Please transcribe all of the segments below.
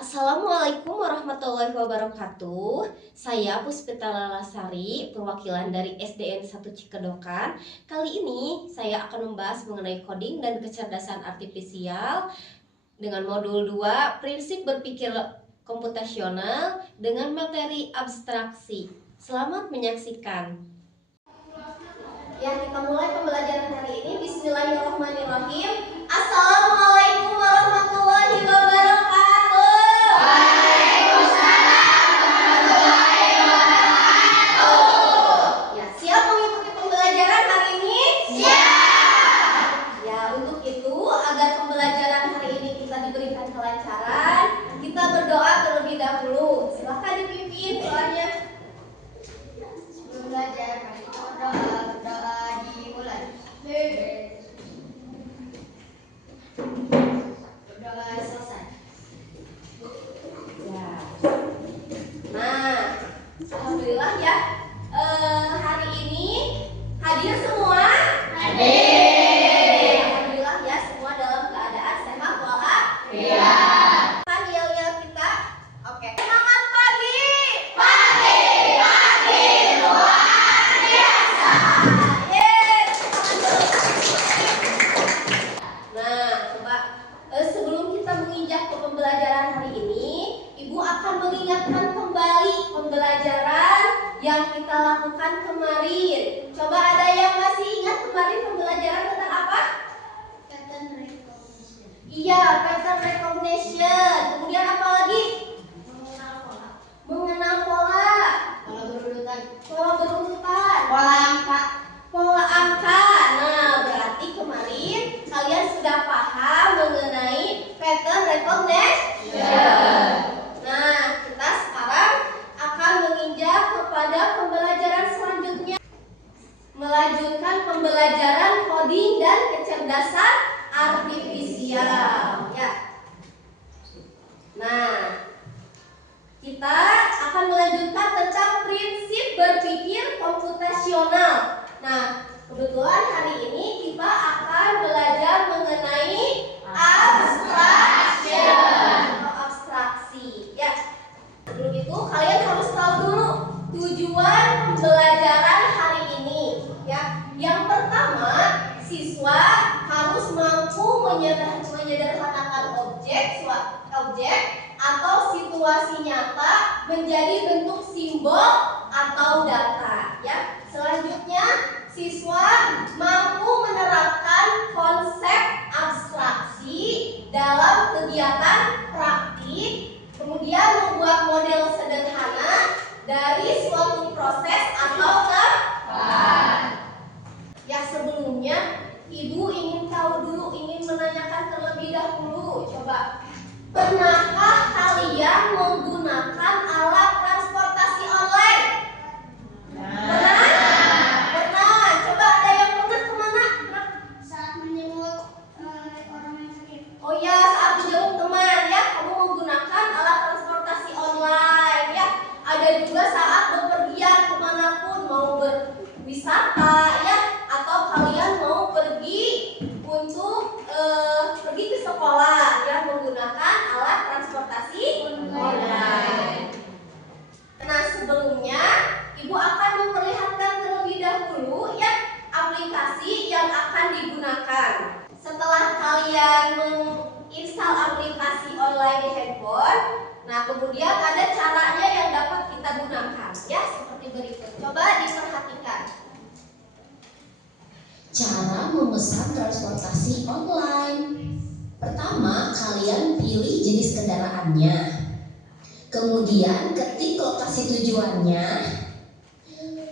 Assalamualaikum warahmatullahi wabarakatuh. Saya Puspita Lalasari, perwakilan dari SDN 1 Cikedokan. Kali ini saya akan membahas mengenai coding dan kecerdasan artifisial dengan modul 2, prinsip berpikir komputasional dengan materi abstraksi. Selamat menyaksikan. Ya, kita mulai pembelajaran hari ini. Bismillahirrahmanirrahim. Assalamualaikum warahmatullahi wabarakatuh. Ya, siap mengikuti pembelajaran hari ini? Siap. Ya, untuk itu agar pembelajaran hari ini kita diberikan kelancaran, kita berdoa terlebih dahulu. Silahkan dipimpin doanya. Sebelum belajar, mari kita berdoa dimulai. Berdoa selesai. Ya. Nah, alhamdulillah ya. Hari ini hadir semua? Hadir. Alhamdulillah ya, semua dalam keadaan sehat Iya. Kan yel-yel kita? Oke. Semangat pagi. Pagi luar biasa. Yeay. Nah, coba sebelum kita menginjak ke pembelajaran hari ini, Ibu akan mengingatkan kembali pembelajaran yang kita lakukan kemarin. Coba ada yang masih ingat kemarin pembelajaran tentang apa? Pattern recognition. Iya, pattern recognition. Kemudian apa lagi? Mengenal pola. Mengenal pola. Pola berurutan. Pola berurutan. Pola angka. Pola angka. Nah, berarti kemarin kalian sudah paham mengenai pattern recognition. Nah, kita sekarang akan menginjak kepada pembelajaran selanjutnya. Melanjutkan pembelajaran coding dan kecerdasan artifisial. Ya. Nah, kita akan melanjutkan tentang prinsip berpikir komputasional. Nah, kebetulan hari ini kita akan belajar mengenai abstraction atau abstraksi. Ya. Sebelum itu kalian harus tahu dulu tujuan pembelajaran hari ini. Ya, yang pertama, siswa harus mampu menyederhanakan objek atau situasi nyata menjadi bentuk simbol atau data. Ya, selanjutnya siswa mampu menerapkan konsep abstraksi dalam kegiatan praktik, kemudian membuat model sederhana dari suatu proses atau tempat. Ya, sebelumnya Ibu ingin menanyakan terlebih dahulu. Coba, pernahkah kalian menggunakan alat transportasi online? Pernah. Coba ada yang pernah kemana? Saat menjenguk orang yang sakit. Oh ya, saat menjenguk teman ya, kamu menggunakan alat transportasi online ya. Ada juga saat bepergian kemanapun, mau berwisata ya, atau kalian mau pergi untuk pergi ke sekolah ya, menggunakan alat transportasi online. Nah, sebelumnya Ibu akan memperlihatkan terlebih dahulu ya aplikasi yang akan digunakan. Setelah kalian menginstal aplikasi online di handphone, nah kemudian ada caranya yang dapat kita gunakan ya, seperti berikut. Coba diperhatikan. Cara memesan transportasi online. Pertama, kalian pilih jenis kendaraannya. Kemudian ketik lokasi tujuannya.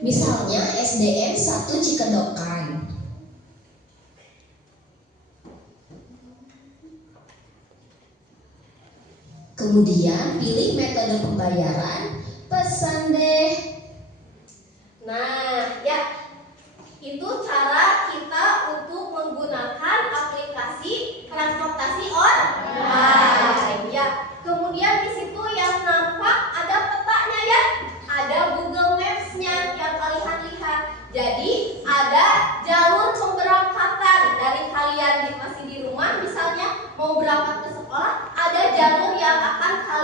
Misalnya SDN 1 Cikedokan. Kemudian pilih metode pembayaran, pesan deh. Nah, ya, itu cara kita untuk menggunakan aplikasi transportasi online. Ya, kemudian di situ yang nampak ada petanya ya, ada Google Maps-nya yang kalian lihat. Jadi ada jalur pemberangkatan dari kalian masih di rumah, misalnya mau berangkat ke sekolah, ada jalur yang akan kalian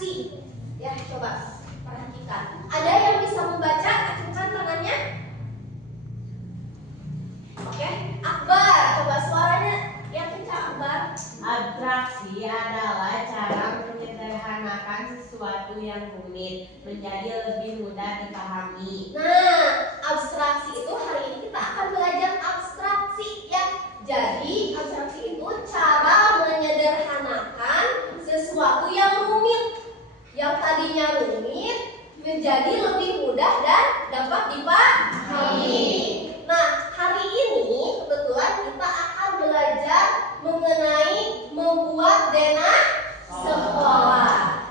abstraksi. Ya, coba perhatikan. Ada yang bisa membaca? Acungkan tangannya. Oke, Akbar, coba suaranya yang kencang, Akbar. Abstraksi adalah cara menyederhanakan sesuatu yang rumit menjadi lebih mudah dipahami. Nah, abstraksi itu hari ini kita akan belajar abstraksi ya. Jadi, abstraksi itu cara menyederhanakan sesuatu yang rumit. Yang tadinya rumit menjadi lebih mudah dan dapat dipahami. Nah, hari ini kebetulan kita akan belajar mengenai membuat denah sekolah.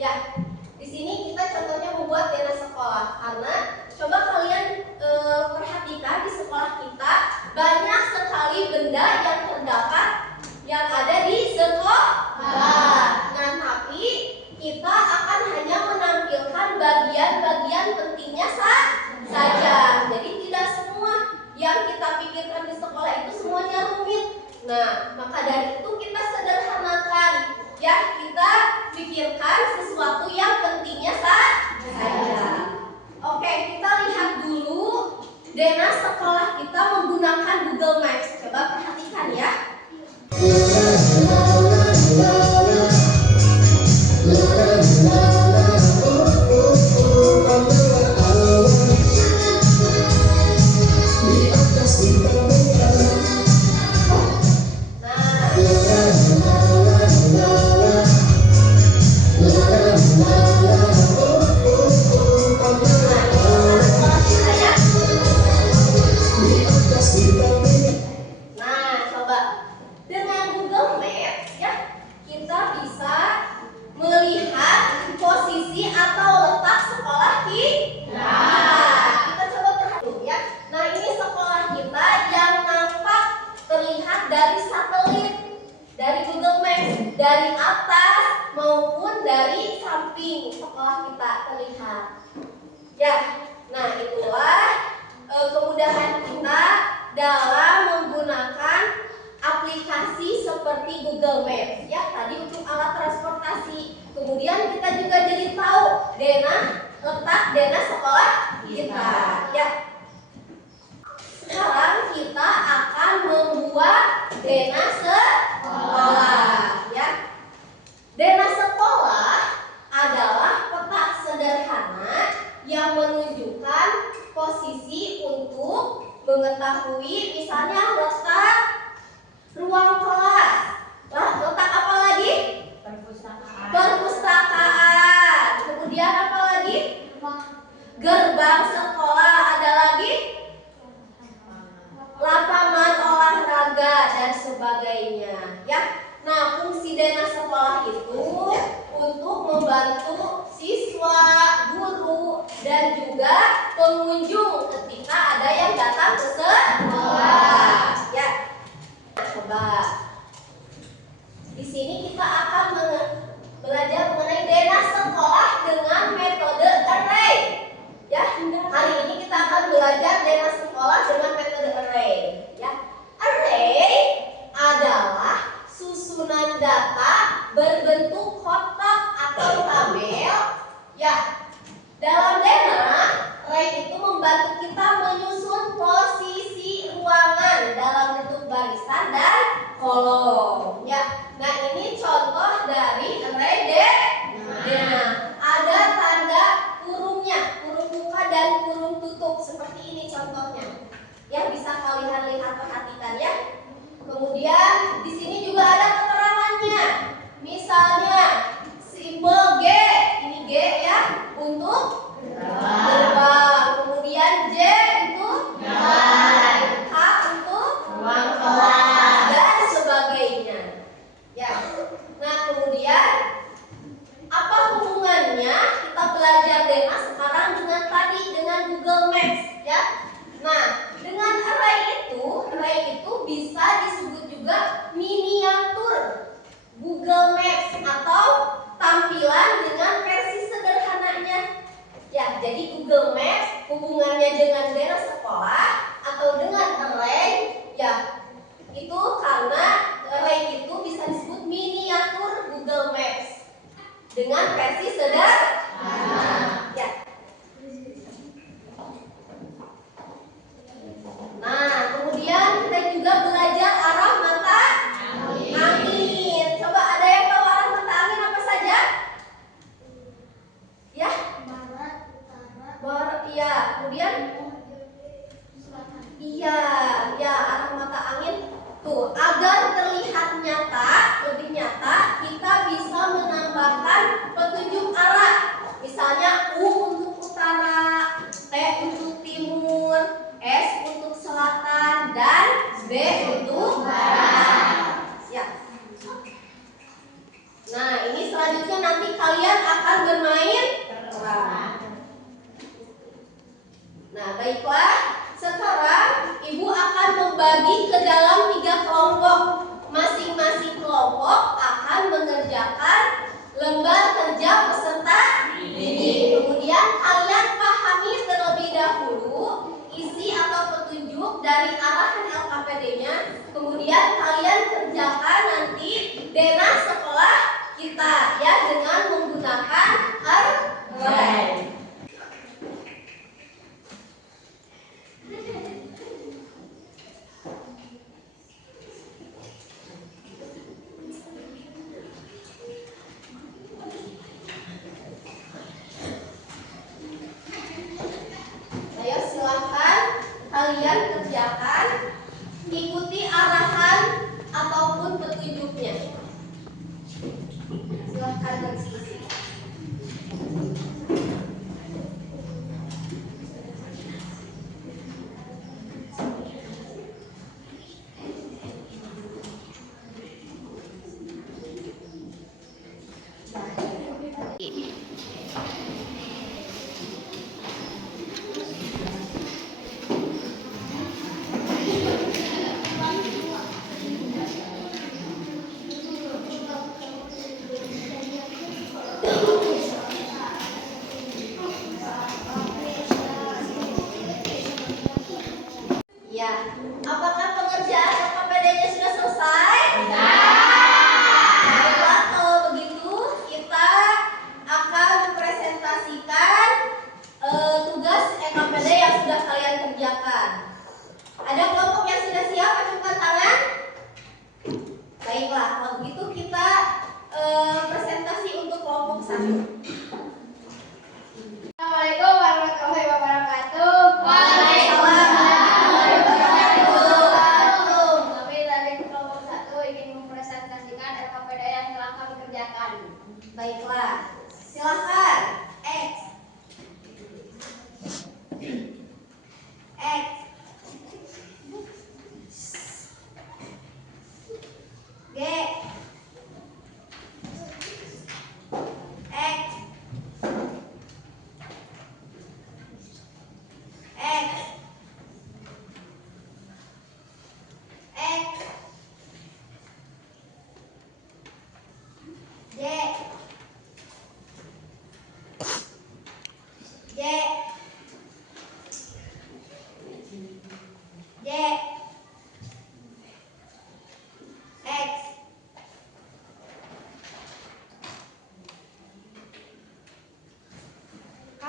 Ya, di sini kita contohnya membuat denah sekolah karena coba kalian perhatikan di sekolah kita banyak sekali benda yang terdapat yang ada di sekolah. Nah, tapi kita akan hanya menampilkan bagian-bagian pentingnya saja. Jadi tidak semua yang kita pikirkan di sekolah itu semuanya rumit. Nah, maka dari itu kita sederhanakan. Ya, kita pikirkan sesuatu yang pentingnya saja. Oke, kita lihat dulu denah sekolah kita menggunakan Google Maps. Coba perhatikan ya. Nah, coba dengan Google Maps ya, kita bisa melihat posisi atau letak sekolah kita. Kita coba perhatikan ya. Nah, ini sekolah kita yang nampak terlihat dari satelit, dari Google Maps, dari atas maupun dari samping sekolah kita terlihat. Ya, nah itulah kemudahan kita dalam menggunakan aplikasi seperti Google Maps ya, tadi untuk alat transportasi. Kemudian kita juga jadi tahu letak denah sekolah kita ya. Sekarang kita akan membuat denah sekolah ya. Denah sekolah adalah peta sederhana yang menunjukkan posisi untuk mengetahui misalnya letak ruang kelas. Letak apa lagi? Perpustakaan. Kemudian apa lagi? Gerbang sekolah. Ada lagi? Lapangan olahraga dan sebagainya ya. Nah, fungsi denah sekolah itu untuk membantu siswa, guru, dan juga pengunjung ketika ada yang datang ke sekolah. Ya, coba di sini kita akan belajar mengenai denah sekolah dengan metode array. Ya, hari ini kita akan belajar denah sekolah dengan metode array. Ya, array adalah susunan data berbentuk kotak atau tabel. Ya, dalam denah, array itu membantu kita menyusun posisi ruangan dalam bentuk barisan dan kolom. Ya, nah ini contoh dari array denah. Ada tanda kurungnya, kurung buka dan kurung tutup seperti ini contohnya. Ya, bisa kalian lihat, perhatikan ya. Kemudian di sini juga ada keterangannya. Misalnya simbol G, ini G ya untuk gerbang. Kemudian J itu H untuk Ruang kelas. dan sebagainya. Ya. Nah, kemudian apa hubungannya kita belajar denah sekarang dengan tadi dengan Google Maps ya? Nah, dengan array itu bisa disebut juga miniatur Google Maps atau tampilan dengan versi sederhananya. Ya, jadi Google Maps hubungannya dengan denah sekolah atau dengan array ya, itu karena array itu bisa disebut miniatur Google Maps. dengan versi sederhana. Ya. Nah, kemudian kita juga belajar arah mata angin. Coba ada yang tahu arah mata angin apa saja? Ya, Barat, utara, barat. Iya. Kemudian, selatan. iya, ya arah mata angin. Tuh, agar terlihat nyata, lebih nyata, kita bisa menambahkan petunjuk arah. Misalnya U untuk utara, T untuk timur, S untuk selatan, dan B untuk barat. Ya. Nah, ini selanjutnya nanti kalian akan bermain peran. Nah, baiklah. Sekarang Ibu akan membagi ke dalam 3 kelompok. Masing-masing kelompok akan mengerjakan lembar kerja peserta didik. Kemudian kalian pahami terlebih dahulu isi atau petunjuk dari arahan LKPD-nya. Kemudian kalian kerjakan nanti denah sekolah kita ya dengan menggunakan RW. Ayo silahkan kalian kerjakan, ikuti arahan ataupun petunjuknya. Silahkan berdiskusi. Ya, apakah pengerjaan LKPD-nya sudah selesai? Baiklah, kalau begitu kita akan mempresentasikan tugas LKPD yang sudah kalian kerjakan. Ada kelompok yang sudah siap? Acungkan tangan. Baiklah, kalau begitu kita presentasi untuk kelompok 1. Assalamualaikum warahmatullahi wabarakatuh. Waalaikumsalam warahmatullahi wabarakatuh. Kami dari kelompok 1 ingin mempresentasikan LKPD yang telah kami kerjakan. Baiklah, silakan. X. X. G. X. X. X. Y. Y. Y. X. K.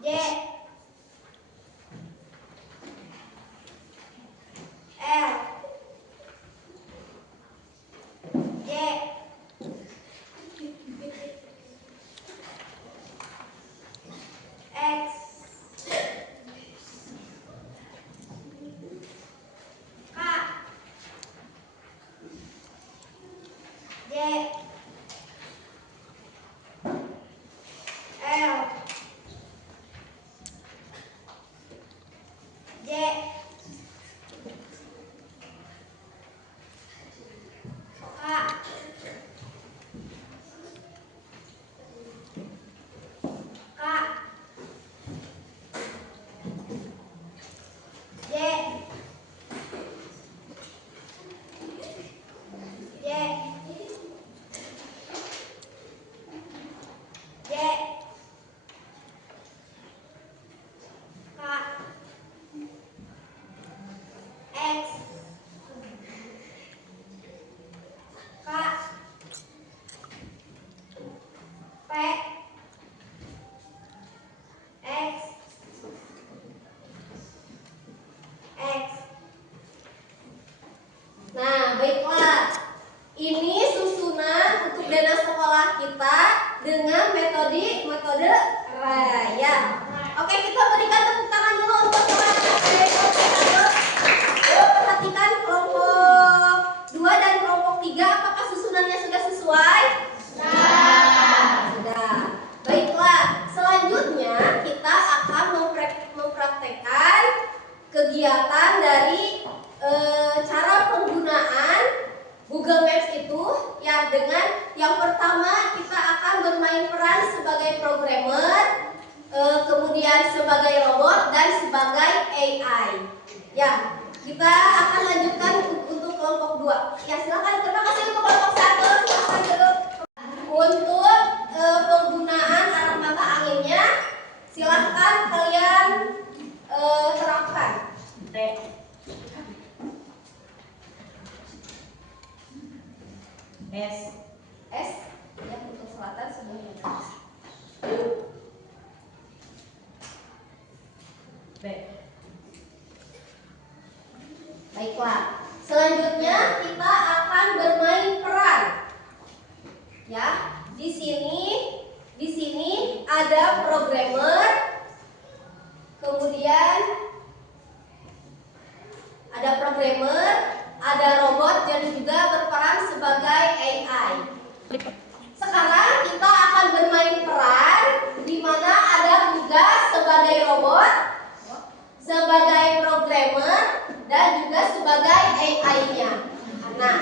Y. L. Y. dana sekolah kita dengan metode raya. Oke, kita berikan tepuk tangan dulu untuk kelompok 1. Perhatikan kelompok 2 dan kelompok 3, apakah susunannya sudah sesuai? Sudah. Baiklah, selanjutnya kita akan mempraktekkan kegiatan dari cara penggunaan Google Maps itu ya, dengan yang pertama kita akan bermain peran sebagai programmer, kemudian sebagai robot dan sebagai AI. Ya, kita akan lanjutkan untuk kelompok 2. Ya, silakan. Terima kasih untuk kelompok 1. Silakan dulu. Untuk penggunaan arah mata anginnya, silahkan kalian terapkan. S ya, untuk selatan sebenarnya. B. Baiklah, selanjutnya kita akan bermain peran. Ya, di sini ada programmer, kemudian ada robot dan juga berperan sebagai AI. Sekarang kita akan bermain peran di mana ada tugas sebagai robot, sebagai programmer, dan juga sebagai AI-nya. Nah,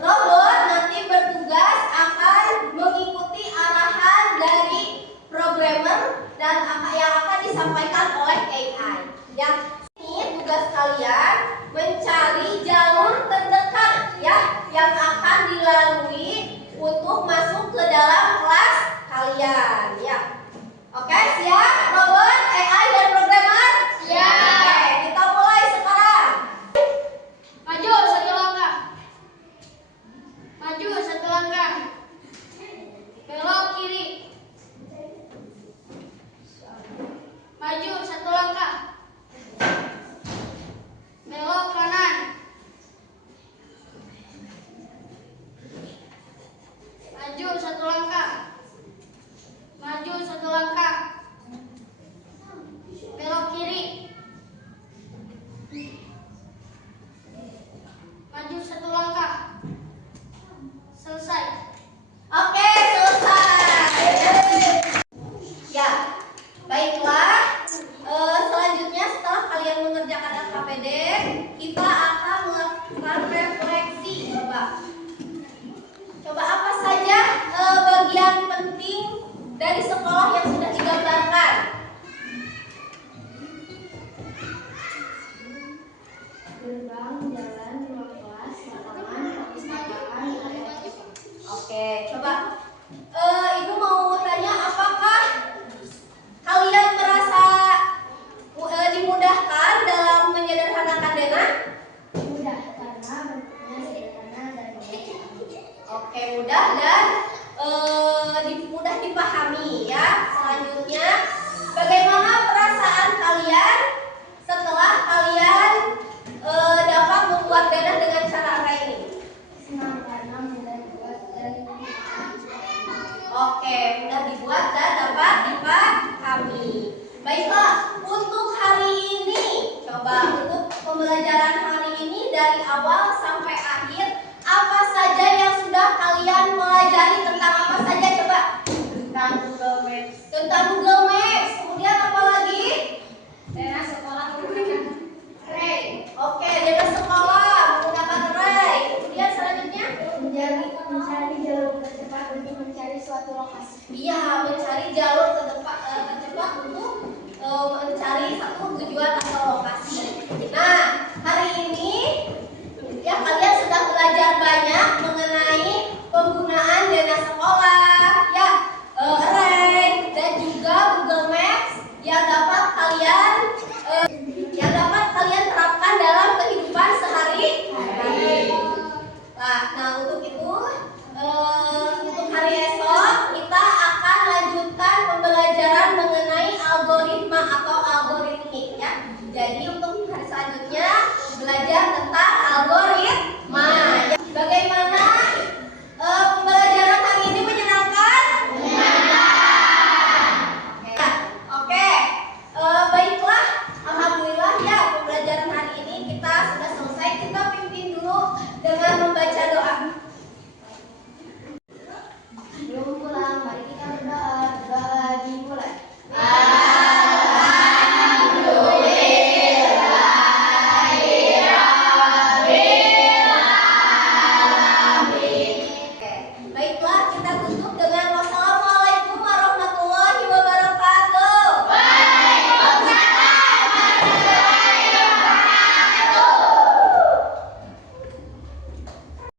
robot nanti bertugas akan mengikuti arahan dari programmer dan yang akan disampaikan oleh AI. Yang ini tugas kalian mencari jalur terdekat ya yang akan dilalui untuk masuk ke dalam kelas kalian ya. Oke, siap robot, AI dan programmer? Siap. Oke, kita mulai sekarang. Maju 1 langkah. Maju 1 langkah. Belok kiri. Maju 1 langkah. Belok kanan. Maju 1 langkah. Maju 1 langkah. Belok kiri. Maju 1 langkah. Selesai. Oke, selesai. Ya, baiklah. Selanjutnya setelah kalian mengerjakan LKPD, kita akan melakukan refleksi. Coba apa saja bagian penting dari sekolah yang sudah digambarkan? Gerbang, jalan, ruang kelas, lapangan, perpustakaan, area kosong. Oke, coba Ibu mau tanya, apakah kalian merasa dimudahkan dalam menyederhanakan dana? Mudah karena bentuknya sederhana dan mudah dipahami. Oke, mudah dan mudah dipahami ya. Selanjutnya, bagaimana perasaan kalian setelah kalian dapat membuat dana dengan cara ini? Senang karena mudah dibuat dan Oke, mudah dibuat dan dapat dipahami. Baiklah, untuk hari ini, coba untuk pembelajaran hari ini dari awal sampai akhir, apa saja yang sudah kalian pelajari, tentang apa saja coba? Tentang Google Maps. Tentang Google Maps. Kemudian apa lagi? dana sekolah menggunakan Ray. Oke, dana sekolah menggunakan Ray. Kemudian selanjutnya? mencari jalur tercepat untuk mencari suatu lokasi. Iya, mencari jalur tercepat untuk mencari satu tujuan atau lokasi. Nah, hari ini ya kalian sudah belajar banyak mengenai penggunaan dana sekolah, ya, Array dan juga Google Maps yang dapat kalian terapkan dalam kehidupan sehari-hari. Nah, untuk itu untuk hari esok kita akan lanjutkan pembelajaran mengenai algoritma atau algoritmik ya. Jadi untuk hari selanjutnya belajar tentang algoritma. Bagaimana kita